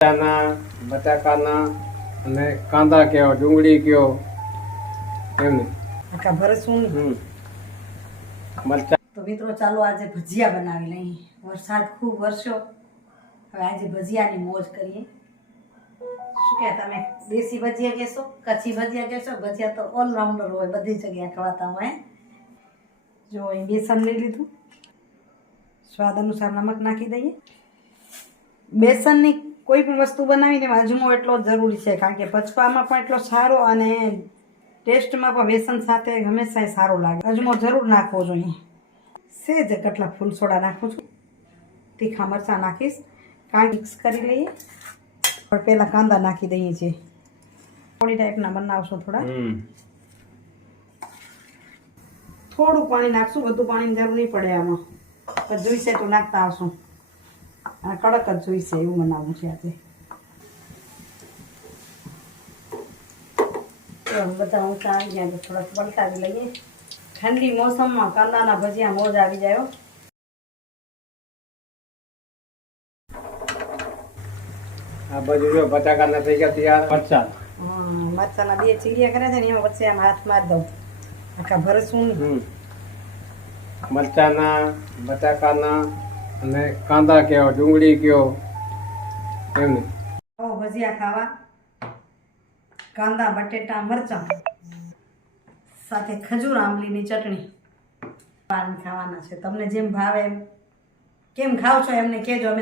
બટાકાના અને કાંદા કયો, ડુંગળી કયો, એમને આખા ભરસું મરચા. તો મિત્રો ચાલો આજે ભજીયા બનાવી લઈએ. વરસાદ ખૂબ વરસ્યો, હવે આજે ભજીયાની મોજ કરીએ. શું કહે તમે, દેશી ભજીયા કહેશો, કચ્છી ભજીયા કહેશો? ભજીયા તો ઓલરાઉન્ડર હોય, બધી જગ્યાએ ખવાતા હોય. જો અહીં બેસન લઈ લીધું, સ્વાદ અનુસાર નમક નાખી દઈએ. બેસનની કોઈ પણ વસ્તુ બનાવીને એમાં અજમો એટલો જ જરૂરી છે, કારણ કે પચવામાં પણ એટલો સારો અને ટેસ્ટમાં પણ બેસન સાથે હંમેશા સારો લાગે. અજમો જરૂર નાખવો જોઈએ. સેજ કેટલા ફૂલ સોડા નાખું છું, તીખા મરચાં નાખીશ, કાંઈ મિક્સ કરી લઈએ. પણ પહેલાં કાંદા નાખી દઈએ છીએ, થોડી ટાઈપના બનાવશું. થોડું પાણી નાખશું, બધું પાણીની જરૂર નહીં પડે આમાં, પણ જોઈશે તો નાખતા આવશું. અને કડક જ જોઈશે એવું બનાવવું છે આજે. બધા ઊંચા આવી ગયા તો થોડાક પલટાવી લઈએ. ઠંડી મોસમમાં કાંદાના ભજીયા મોજ આવી જાય. આ બાજુ જો બટાકાના થઈ ગયા તૈયાર. મરચાના બે ચીડિયા કર્યા છે ને, એમાં વચ્ચે આમ હાથ મારી દઉં. આખા ભરસું મરચાના, બટાકાના અને કાંદા કયો, ડુંગળી કયો, એમને ભજીયા ખાવા. કાંદા, બટેટા, મરચાં સાથે ખજૂર આંબલીની ચટણી ખાવાના છે. તમને જેમ ભાવે એમ, કેમ ખાવ છો એમને કહેજો.